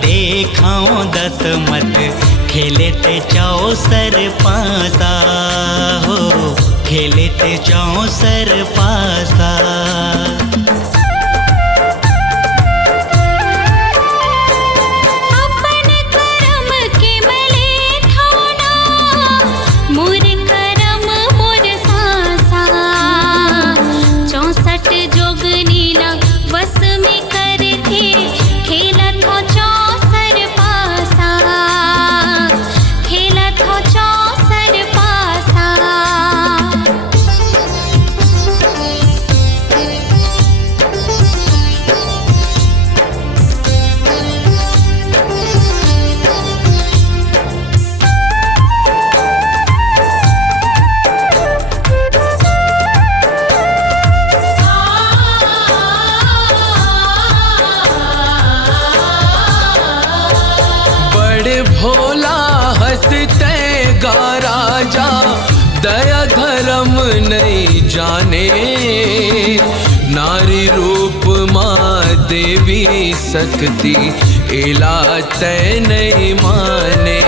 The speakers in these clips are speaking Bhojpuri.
देखाऊं दसमत खेले ते चौसर पासा हो, खेले ते चौसर पासा। भोला हंसते गा राजा, दया धर्म नहीं जाने। नारी रूप माँ देवी शक्ति, एला तय नहीं माने।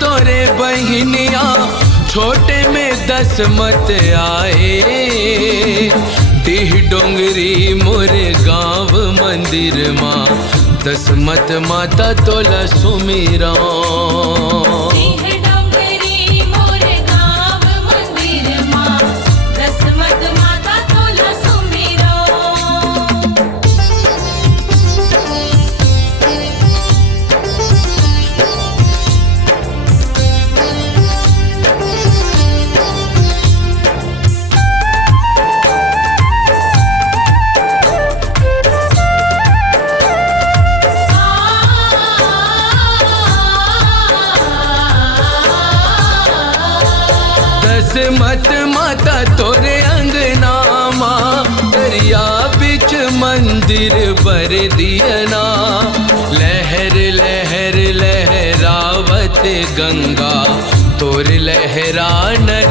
तोरे बहनिया छोटे में दसमत आए। डीह डोंगरी मोरे गाँव मंदिर माँ, दसमत माता तोला सुमिरा। दसमत माता तोरे अंगना माँ, दरिया बिच मंदिर बर दियना। लहर लहर लहरावत गंगा, तोर लहरा नर